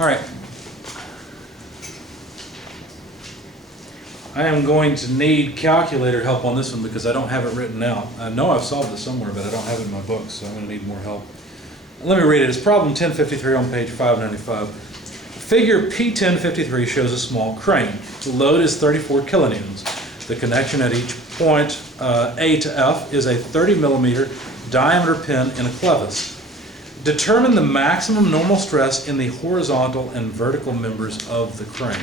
All right. I am going to need calculator help on this one because I don't have it written out. I know I've solved it somewhere, but I don't have it in my book, so I'm going to need more help. Let me read it. It's problem 1053 on page 595. Figure P1053 shows a small crane. The load is 34 kilonewtons. The connection at each point A to F is a 30 millimeter diameter pin in a clevis. Determine the maximum normal stress in the horizontal and vertical members of the crane.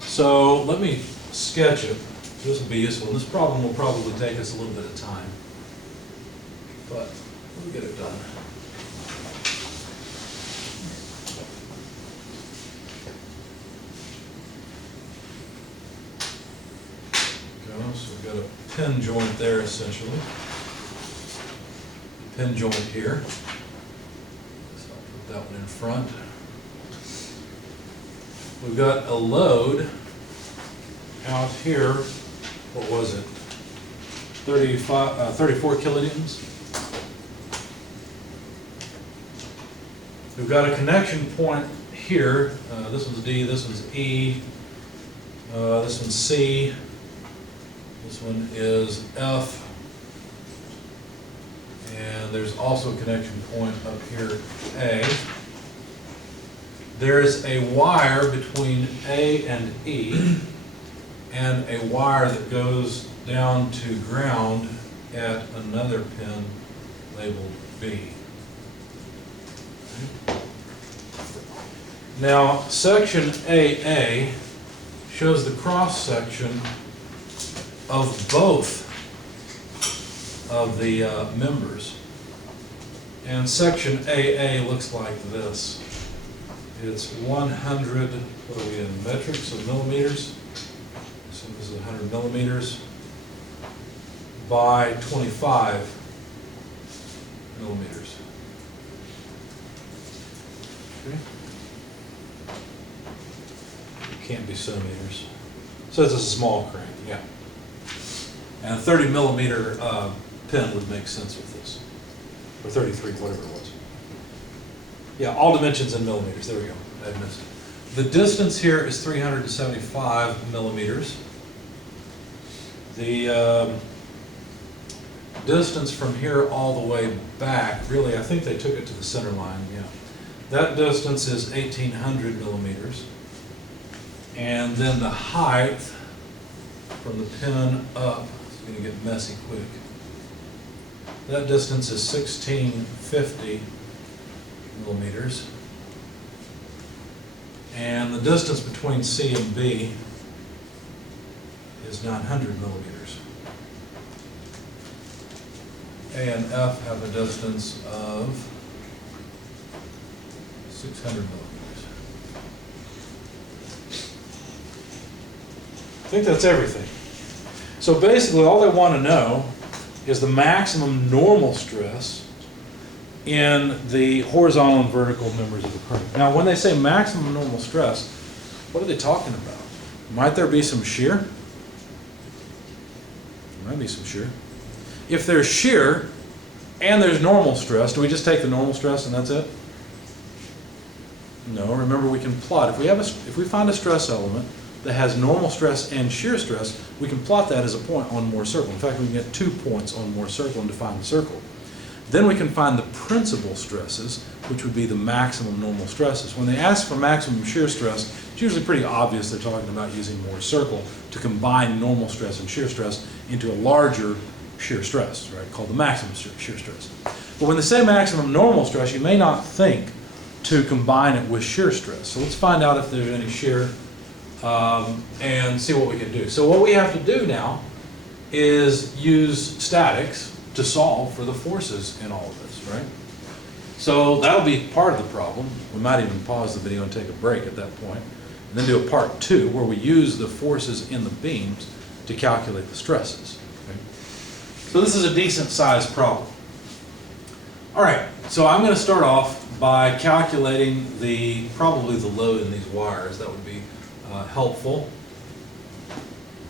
So let me sketch it. This will be useful. This problem will probably take us a little bit of time, but we'll get it done. So we've got a pin joint there essentially. Pin joint here. So I'll put that one in front. We've got a load out here. What was it? 34 kilonewtons. We've got a connection point here. This one's D, this one's E, this one's C, this one is F, and there's also a connection point up here, A. There's a wire between A and E, and a wire that goes down to ground at another pin labeled B. Now, section AA shows the cross section of both of the members. And section AA looks like this. It's 100, what are we in, metric, so millimeters? So this is 100 millimeters by 25 millimeters. Okay. It can't be centimeters. So it's a small crane, yeah. And a 30 millimeter pin would make sense with this. Or 33, whatever it was. Yeah, all dimensions in millimeters. There we go. I missed it. The distance here is 375 millimeters. The distance from here all the way back, really, I think they took it to the center line, yeah. That distance is 1,800 millimeters. And then the height from the pin up, it's going to get messy quick. That distance is 1,650 millimeters. And the distance between C and B is 900 millimeters. A and F have a distance of 600 millimeters. I think that's everything. So basically all they want to know is the maximum normal stress in the horizontal and vertical members of the crane. Now when they say maximum normal stress, what are they talking about? Might there be some shear? There might be some shear. If there's shear and there's normal stress, do we just take the normal stress and that's it? No, remember we can plot. If we find a stress element that has normal stress and shear stress, we can plot that as a point on Moore's circle. In fact, we can get 2 points on Moore's circle and define the circle. Then we can find the principal stresses, which would be the maximum normal stresses. When they ask for maximum shear stress, it's usually pretty obvious they're talking about using Moore's circle to combine normal stress and shear stress into a larger shear stress, right, called the maximum shear stress. But when they say maximum normal stress, you may not think to combine it with shear stress. So let's find out if there's any shear and see what we can do. So what we have to do now is use statics to solve for the forces in all of this, right? So that'll be part of the problem. We might even pause the video and take a break at that point, and then do a part 2 where we use the forces in the beams to calculate the stresses. Okay? So this is a decent sized problem. All right, so I'm going to start off by calculating probably the load in these wires. That would be helpful.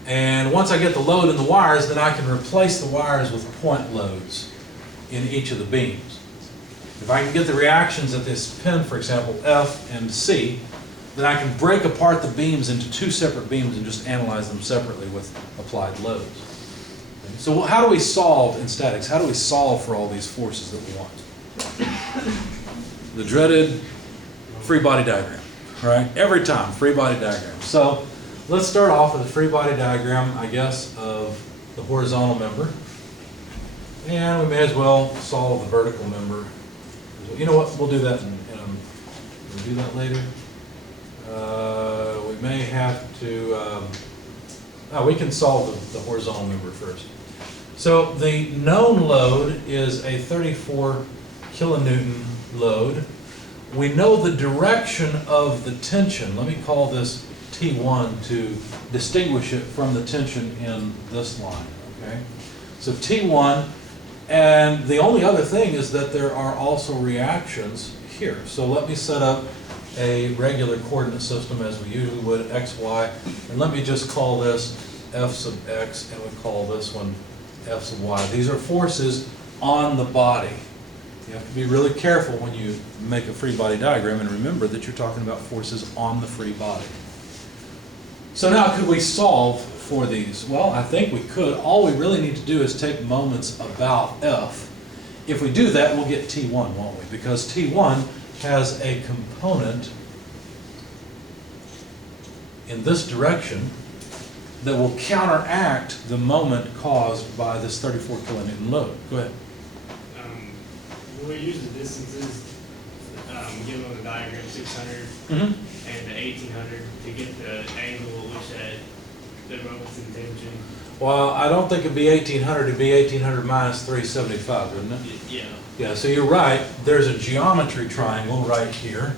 And once I get the load in the wires, then I can replace the wires with point loads in each of the beams. If I can get the reactions at this pin, for example, F and C, then I can break apart the beams into two separate beams and just analyze them separately with applied loads. Okay. So how do we solve in statics? How do we solve for all these forces that we want? The dreaded free body diagram, right? Every time, free body diagram. So let's start off with a free body diagram, I guess, of the horizontal member. And we may as well solve the vertical member. You know what? We'll do that we'll do that later. We may have to, we can solve the horizontal member first. So the known load is a 34 kilonewton load. We know the direction of the tension. Let me call this T1 to distinguish it from the tension in this line, okay? So T1, and the only other thing is that there are also reactions here. So let me set up a regular coordinate system as we usually would, x, y, and let me just call this f sub x, and we call this one f sub y. These are forces on the body. You have to be really careful when you make a free body diagram and remember that you're talking about forces on the free body. So now, could we solve for these? Well, I think we could. All we really need to do is take moments about F. If we do that, we'll get T1, won't we? Because T1 has a component in this direction that will counteract the moment caused by this 34 kilonewton load. Go ahead. We use the distances given on the diagram, 600 and the 1800, to get the angle at which the moment's in tension. Well, I don't think it'd be 1800. It'd be 1800 minus 375, wouldn't it? Yeah. Yeah, so you're right. There's a geometry triangle right here.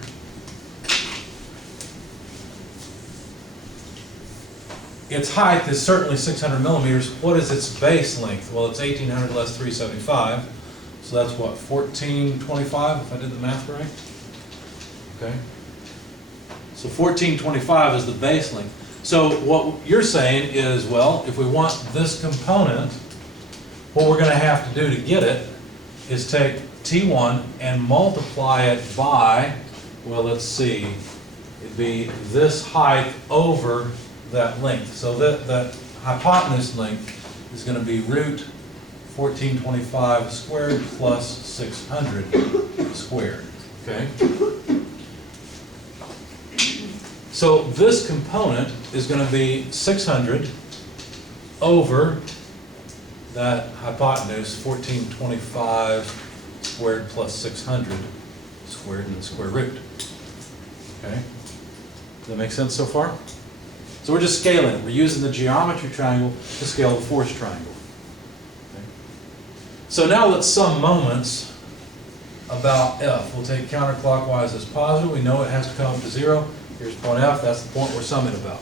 Its height is certainly 600 millimeters. What is its base length? Well, it's 1800 less 375. So that's what, 1425, if I did the math right? Okay. So 1425 is the base length. So what you're saying is, well, if we want this component, what we're going to have to do to get it is take T1 and multiply it by, well, let's see, it'd be this height over that length. So that hypotenuse length is going to be root 1425 squared plus 600 squared, okay? So this component is going to be 600 over that hypotenuse, 1425 squared plus 600 squared, and the square root, okay? Does that make sense so far? So we're just scaling it. We're using the geometry triangle to scale the force triangle. So now let's sum moments about F. We'll take counterclockwise as positive. We know it has to come up to 0. Here's point F. That's the point we're summing about.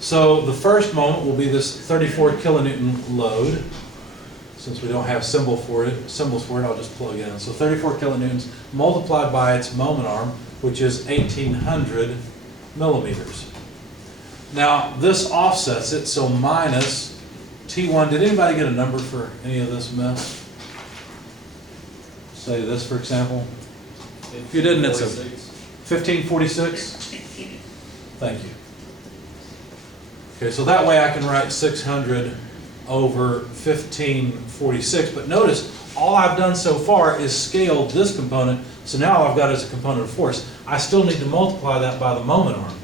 So the first moment will be this 34 kilonewton load. Since we don't have symbols for it, I'll just plug in. So 34 kilonewtons multiplied by its moment arm, which is 1800 millimeters. Now this offsets it, so minus T1. Did anybody get a number for any of this mess? Say this, for example. If you didn't, it's a 1546. Thank you. Okay, so that way I can write 600 over 1546. But notice, all I've done so far is scaled this component, so now all I've got is a component of force. I still need to multiply that by the moment arm.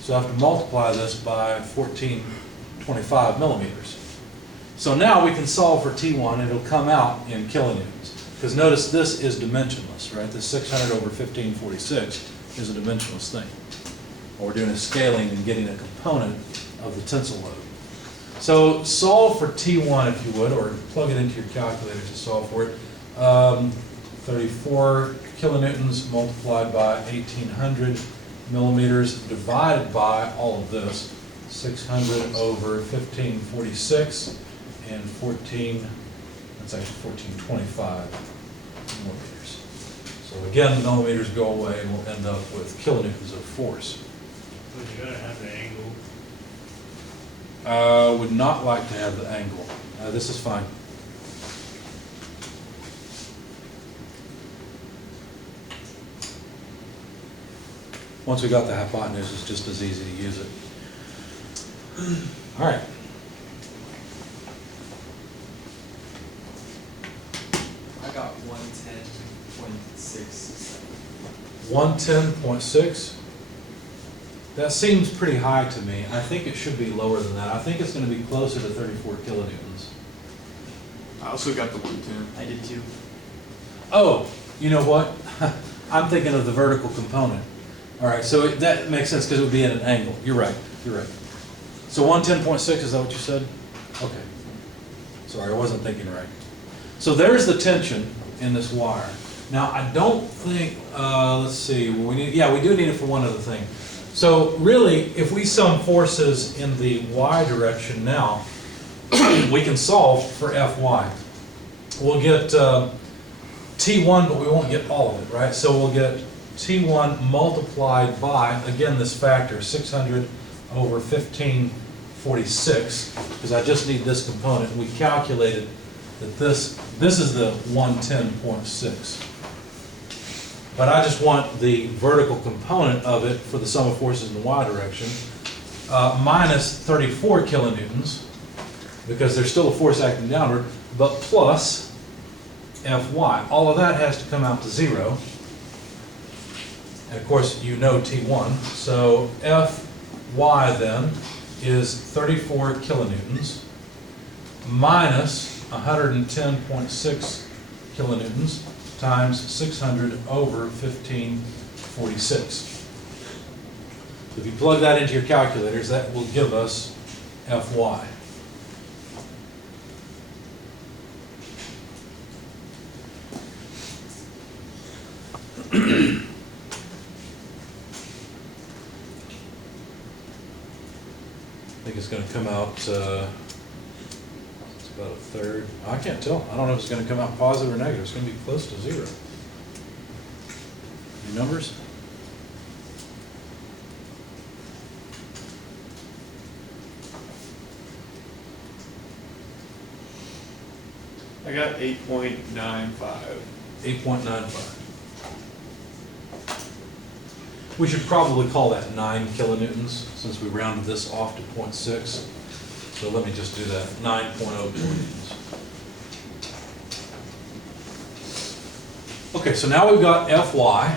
So I have to multiply this by 1425 millimeters. So now we can solve for T1, and it'll come out in kilonewtons. Because notice this is dimensionless, right? This 600 over 1546 is a dimensionless thing. What we're doing is scaling and getting a component of the tensile load. So solve for T1 if you would, or plug it into your calculator to solve for it. 34 kilonewtons multiplied by 1800 millimeters divided by all of this, 600 over 1546 and 14, that's actually 1425 millimeters. So again, the millimeters go away and we'll end up with kilonewtons of force. Would you rather have the angle? Would not like to have the angle. This is fine. once we got the hypotenuse, it's just as easy to use it. All right. I got 110.6. 110.6. That seems pretty high to me. I think it should be lower than that. I think it's going to be closer to 34 kilonewtons. I also got the 110. I did too. Oh, you know what? I'm thinking of the vertical component. All right, so that makes sense because it would be at an angle. You're right. You're right. So 110.6, is that what you said? Okay. Sorry, I wasn't thinking right. So there's the tension in this wire. Now, I don't think, let's see, well, we do need it for one other thing. So really, if we sum forces in the y direction now, we can solve for Fy. We'll get T1, but we won't get all of it, right? So we'll get T1 multiplied by, again, this factor, 600 over 1546, because I just need this component. We calculated that this is the 110.6. But I just want the vertical component of it for the sum of forces in the y direction, minus 34 kilonewtons, because there's still a force acting downward, but plus Fy. All of that has to come out to 0. And of course, you know T1. So Fy then is 34 kilonewtons minus 110.6 kilonewtons times 600 over 1546. So if you plug that into your calculators, that will give us Fy. I think it's going to come out, it's about a third. I can't tell. I don't know if it's going to come out positive or negative. It's going to be close to 0. Any numbers? I got 8.95. 8.95. We should probably call that 9 kilonewtons since we rounded this off to 0.6. So let me just do that, 9.0 kilonewtons. Okay, so now we've got Fy.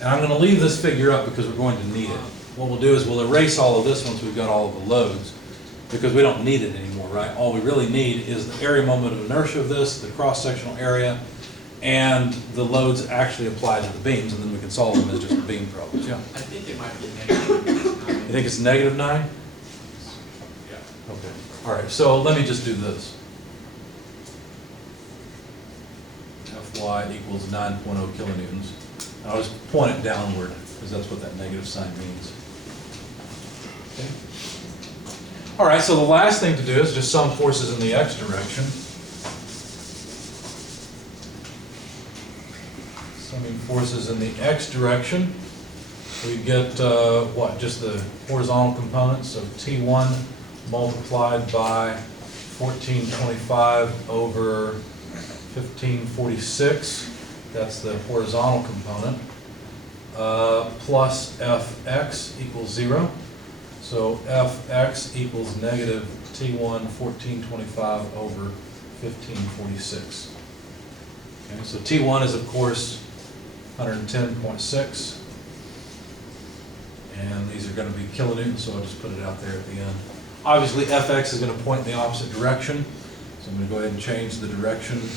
And I'm going to leave this figure up because we're going to need it. What we'll do is we'll erase all of this once we've got all of the loads, because we don't need it anymore, right? All we really need is the area moment of inertia of this, the cross-sectional area, and the loads actually applied to the beams, and then we can solve them as just beam problems. Yeah. I think it might be negative. You think it's negative 9? Yeah. Okay. All right, so let me just do this. Fy equals 9.0 kilonewtons. I'll just point it downward, because that's what that negative sign means. Okay. All right, so the last thing to do is just sum forces in the x direction. Summing forces in the x direction, we get what? Just the horizontal components, so T1 multiplied by 1425 over 1546. That's the horizontal component. Plus Fx equals 0. So Fx equals negative T1 1425 over 1546. Okay, so T1 is, of course, 110.6. And these are going to be kilonewtons, so I'll just put it out there at the end. Obviously, Fx is going to point in the opposite direction. So I'm going to go ahead and change the direction of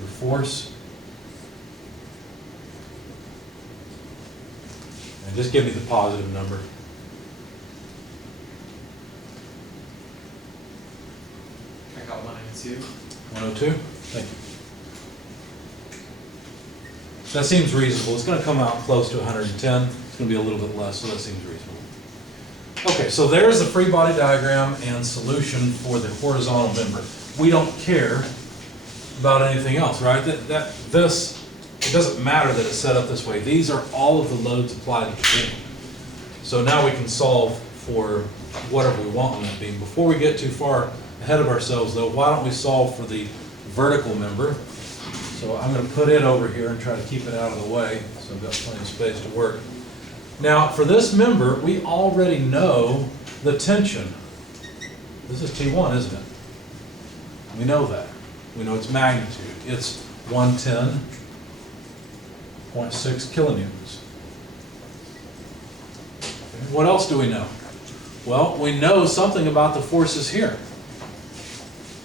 the force. And just give me the positive number. I got 102. 102? Thank you. That seems reasonable. It's going to come out close to 110. It's going to be a little bit less, so that seems reasonable. Okay, so there's the free body diagram and solution for the horizontal member. We don't care about anything else, right? It doesn't matter that it's set up this way. These are all of the loads applied to the beam. So now we can solve for whatever we want on that beam. Before we get too far ahead of ourselves, though, why don't we solve for the vertical member? So I'm going to put it over here and try to keep it out of the way, so I've got plenty of space to work. Now, for this member, we already know the tension. This is T1, isn't it? We know that. We know its magnitude. It's 110.6 kilonewtons. Okay. What else do we know? Well, we know something about the forces here.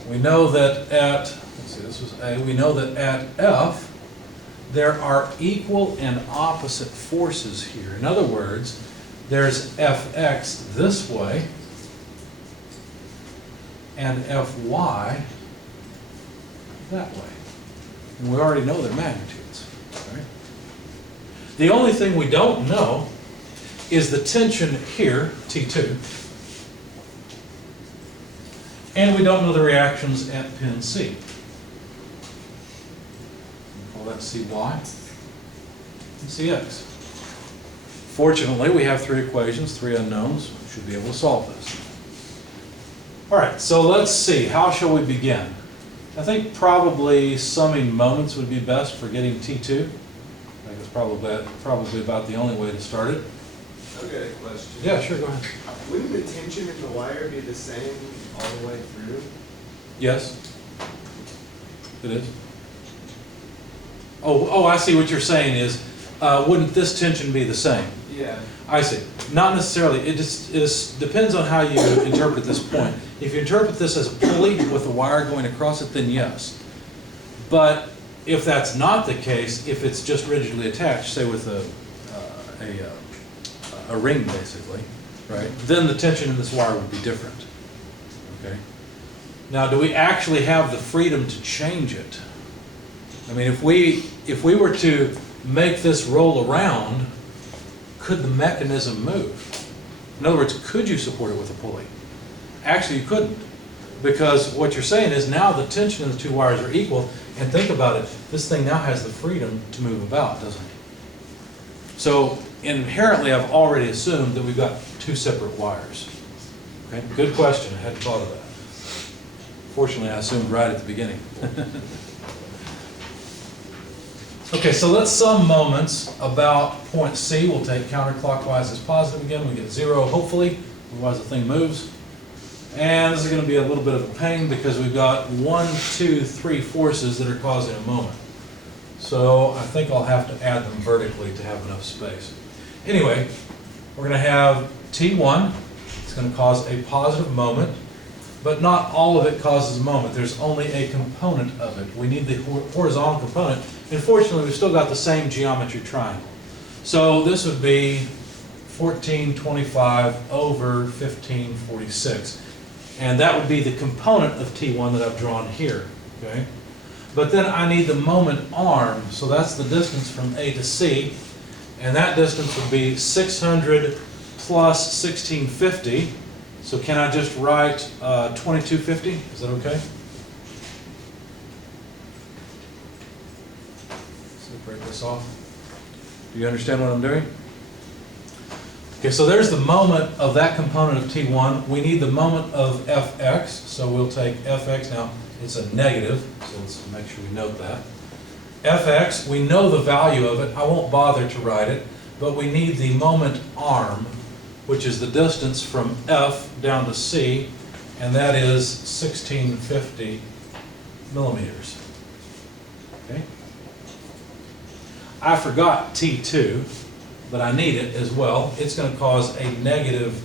We know that at, let's see, this was A, we know that at F, there are equal and opposite forces here. In other words, there's Fx this way and Fy that way. And we already know their magnitudes. Right? The only thing we don't know is the tension here, T2. And we don't know the reactions at pin C. We'll call that Cy and Cx. Fortunately, we have three equations, three unknowns. We should be able to solve this. All right, so let's see. How shall we begin? I think probably summing moments would be best for getting T2. I think it's probably about the only way to start it. I've got a question. Yeah, sure, go ahead. Wouldn't the tension in the wire be the same all the way through? Yes, it is. Oh, I see what you're saying is, wouldn't this tension be the same? Yeah. I see. Not necessarily. It just depends on how you interpret this point. If you interpret this as a pulley with a wire going across it, then yes. But if that's not the case, if it's just rigidly attached, say with a ring basically, right, then the tension in this wire would be different. Okay. Now, do we actually have the freedom to change it? I mean, if we were to make this roll around, could the mechanism move? In other words, could you support it with a pulley? Actually, you couldn't, because what you're saying is now the tension of the two wires are equal, and think about it, this thing now has the freedom to move about, doesn't it? So inherently, I've already assumed that we've got two separate wires. Okay, good question, I hadn't thought of that. Fortunately, I assumed right at the beginning. Okay, so let's sum moments about point C. We'll take counterclockwise as positive again. We get 0, hopefully, otherwise the thing moves. And this is going to be a little bit of a pain because we've got 1, 2, 3 forces that are causing a moment. So I think I'll have to add them vertically to have enough space. Anyway, we're going to have T1. It's going to cause a positive moment, but not all of it causes a moment. There's only a component of it. We need the horizontal component. And fortunately, we've still got the same geometry triangle. So this would be 1425 over 1546. And that would be the component of T1 that I've drawn here. Okay? But then I need the moment arm. So that's the distance from A to C. And that distance would be 600 plus 1650. So can I just write 2250? Is that okay? Break this off. Do you understand what I'm doing? Okay, so there's the moment of that component of T1. We need the moment of Fx, so we'll take Fx. Now, it's a negative, so let's make sure we note that. Fx, we know the value of it. I won't bother to write it, but we need the moment arm, which is the distance from F down to C, and that is 1650 millimeters. Okay? I forgot T2, but I need it as well. It's going to cause a negative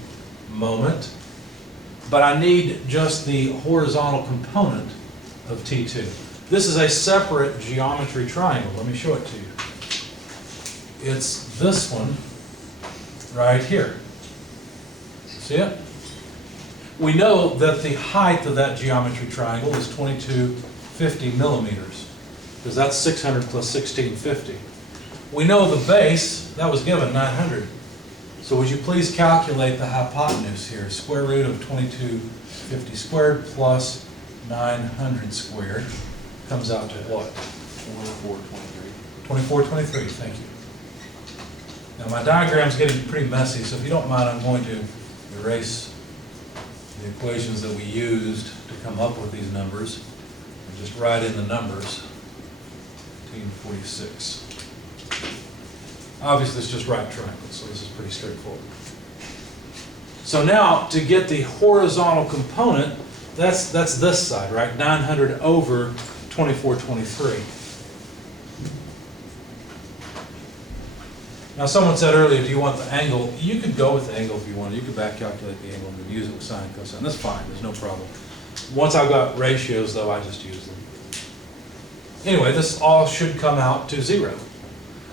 moment, but I need just the horizontal component of T2. This is a separate geometry triangle. Let me show it to you. It's this one right here. See it? We know that the height of that geometry triangle is 2250 millimeters, because that's 600 plus 1650. We know the base, that was given, 900. So would you please calculate the hypotenuse here? Square root of 2250 squared plus 900 squared comes out to what? 2423. 2423, thank you. Now my diagram's getting pretty messy, so if you don't mind, I'm going to erase the equations that we used to come up with these numbers and just write in the numbers. 1446. Obviously, it's just right triangles, so this is pretty straightforward. So now, to get the horizontal component, that's this side, right? 900 over 2423. Now, someone said earlier, do you want the angle? You could go with the angle if you want. You could back calculate the angle and then use it with sine and cosine. That's fine. There's no problem. Once I've got ratios, though, I just use them. Anyway, this all should come out to 0.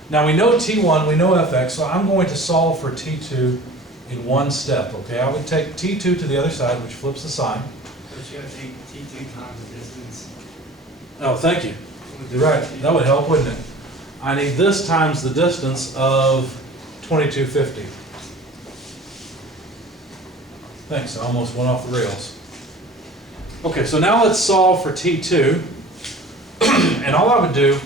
Now, we know T1, we know Fx, so I'm going to solve for T2 in one step, okay? I would take T2 to the other side, which flips the sign. But you gotta take T2 times the distance. Oh, thank you. You're right. That would help, wouldn't it? I need this times the distance of 2250. Thanks, I almost went off the rails. Okay, so now let's solve for T2. And all I would do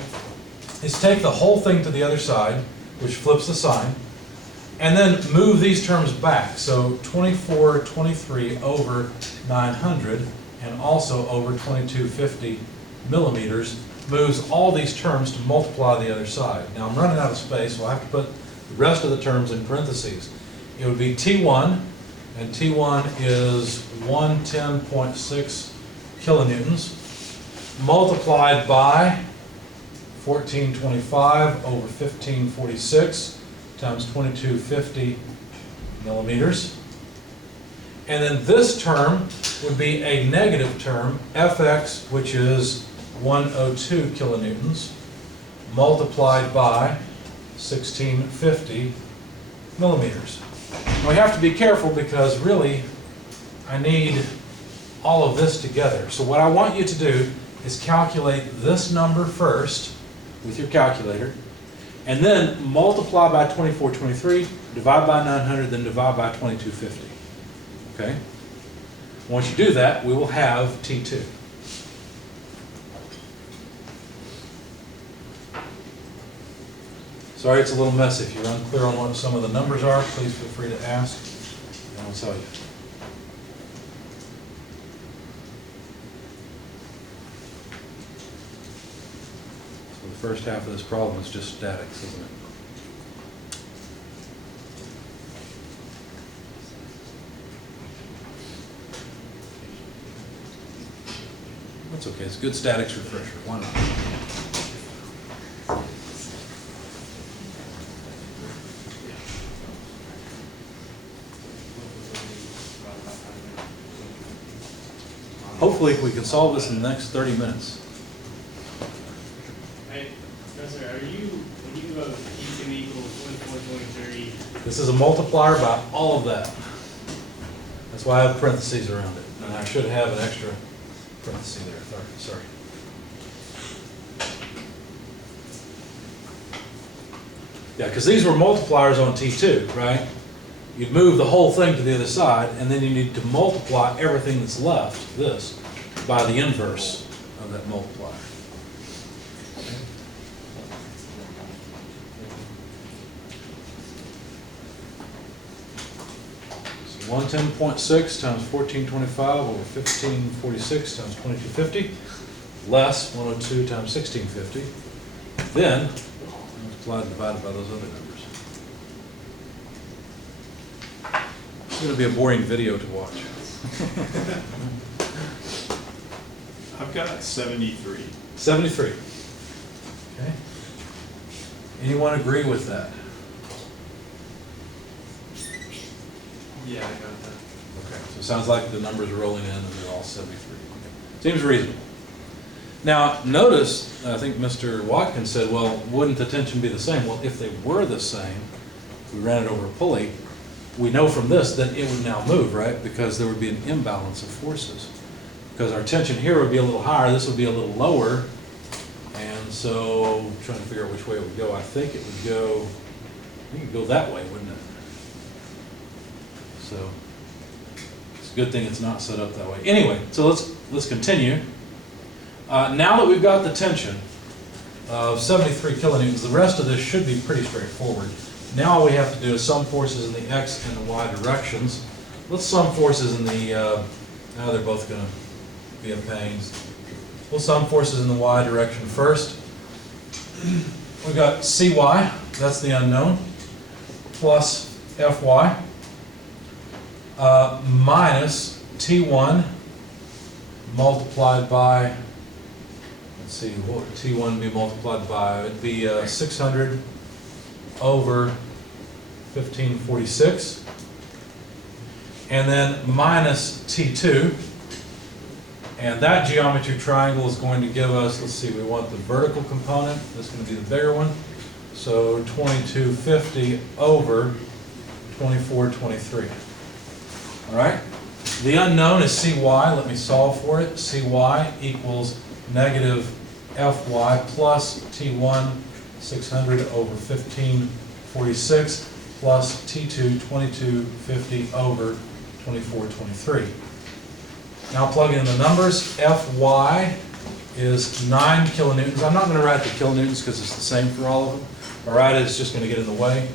is take the whole thing to the other side, which flips the sign, and then move these terms back. So 2423 over 900 and also over 2250 millimeters moves all these terms to multiply the other side. Now I'm running out of space, so I have to put the rest of the terms in parentheses. It would be T1, and T1 is 110.6 kilonewtons, multiplied by 1425 over 1546 times 2250 millimeters. And then this term would be a negative term, Fx, which is 102 kilonewtons, multiplied by 1650 millimeters. Now we have to be careful because really I need all of this together. So what I want you to do is calculate this number first with your calculator, and then multiply by 2423, divide by 900, then divide by 2250. Okay? Once you do that, we will have T2. Sorry it's a little messy. If you're unclear on what some of the numbers are, please feel free to ask, and I'll tell you. So the first half of this problem is just statics, isn't it? That's okay. It's a good statics refresher. Why not? Hopefully we can solve this in the next 30 minutes. Hey, Professor, are you, when you go T2 equals 2423, This is a multiplier by all of that. That's why I have parentheses around it. And I should have an extra parenthesis there. Sorry. Yeah, because these were multipliers on T2, right? You'd move the whole thing to the other side, and then you need to multiply everything that's left, this, by the inverse of that multiplier. So 110.6 times 1425 over 1546 times 2250, less 102 times 1650. Then, multiplied and divided by those other numbers. It's going to be a boring video to watch. I've got 73. 73. Okay. Anyone agree with that? Yeah, I got that. Okay, so it sounds like the numbers are rolling in and they're all 73. Okay. Seems reasonable. Now, notice, I think Mr. Watkins said, well, wouldn't the tension be the same? Well, if they were the same, if we ran it over a pulley, we know from this that it would now move, right? Because there would be an imbalance of forces. Because our tension here would be a little higher, this would be a little lower, and so I'm trying to figure out which way it would go. I think it would go, I think it would go that way, wouldn't it? So it's a good thing it's not set up that way. Anyway, so let's continue. Now that we've got the tension of 73 kilonewtons, the rest of this should be pretty straightforward. Now all we have to do is sum forces in the x and the y directions. Let's sum forces in the, now they're both going to be a pain. We'll sum forces in the y direction first. we've got CY, that's the unknown, plus FY, minus T1 multiplied by, let's see, what would T1 be multiplied by? It'd be 600 over 1546. And then minus T2. And that geometry triangle is going to give us, let's see, we want the vertical component. That's going to be the bigger one. So 2250 over 2423. All right? The unknown is CY. Let me solve for it. CY equals negative FY plus T1 600 over 1546 plus T2 2250 over 2423. Now plug in the numbers. Fy is 9 kilonewtons. I'm not going to write the kilonewtons because it's the same for all of them. All right, it's just going to get in the way.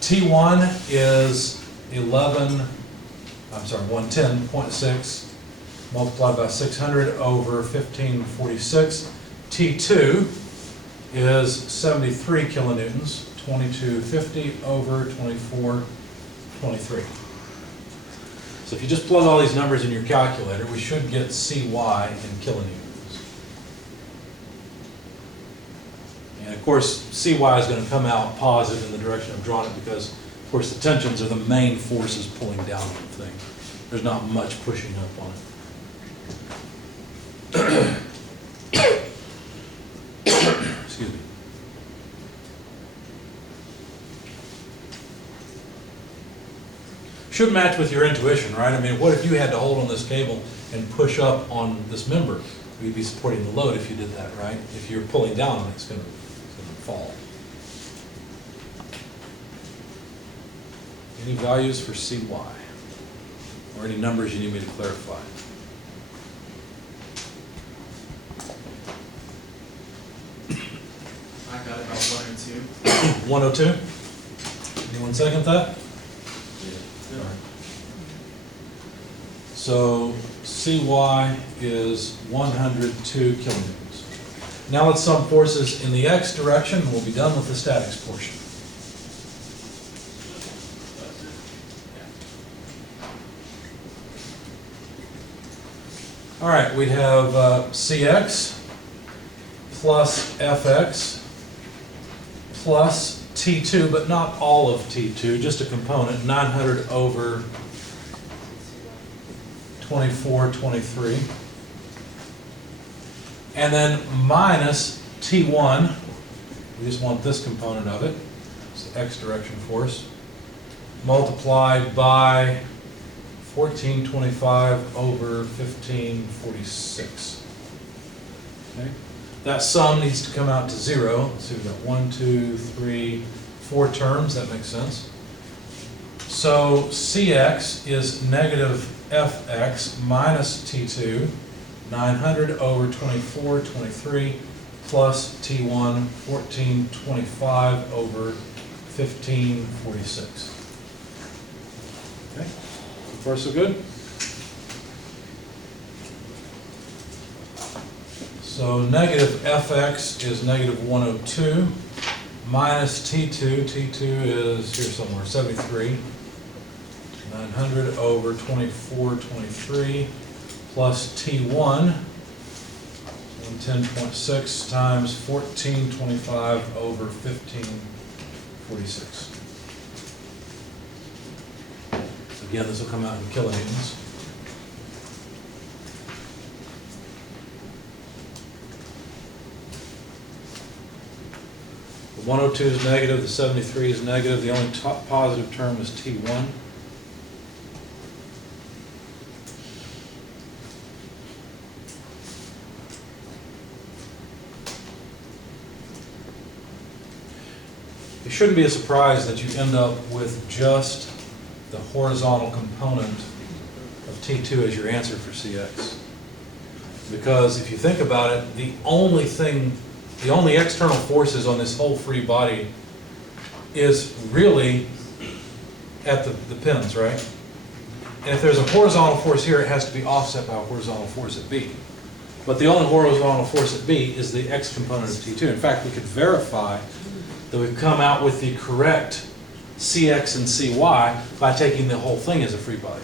T1 is 110.6 multiplied by 600 over 1546. T2 is 73 kilonewtons, 2250 over 2423. So if you just plug all these numbers in your calculator, we should get CY in kilonewtons. And of course, CY is going to come out positive in the direction I've drawn it because, of course, the tensions are the main forces pulling down on the thing. There's not much pushing up on it. Excuse me. Should match with your intuition, right? I mean, what if you had to hold on this cable and push up on this member? You'd be supporting the load if you did that, right? If you're pulling down on it, it's going to fall. Any values for CY? Or any numbers you need me to clarify? I got about 102. 102? Anyone second that? All right. So CY is 102 kilonewtons. Now let's sum forces in the x direction, and we'll be done with the statics portion. All right, we have CX plus FX plus T2, but not all of T2, just a component, 900 over 2423. And then minus T1, we just want this component of it, it's the x direction force, multiplied by 1425 over 1546. Okay? That sum needs to come out to 0. So we've got 1, 2, 3, 4 terms. That makes sense. So CX is negative FX minus T2, 900 over 2423 plus T1, 1425 over 1546. Okay. So far, so good. So negative Fx is negative 102 minus T2. T2 is here somewhere, 73. 900 over 2423 plus T1, 110.6 times 1425 over 1546. Again, this will come out in kilonewtons. The 102 is negative, the 73 is negative. The only positive term is T1. It shouldn't be a surprise that you end up with just the horizontal component of T2 as your answer for CX. Because if you think about it, the only external forces on this whole free body is really at the pins, right? And if there's a horizontal force here, it has to be offset by a horizontal force at B. But the only horizontal force at B is the X component of T2. In fact, we could verify that we've come out with the correct CX and CY by taking the whole thing as a free body,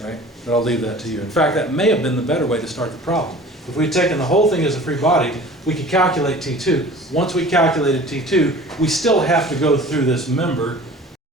right? But I'll leave that to you. In fact, that may have been the better way to start the problem. If we'd taken the whole thing as a free body, we could calculate T2. Once we calculated T2, we still have to go through this member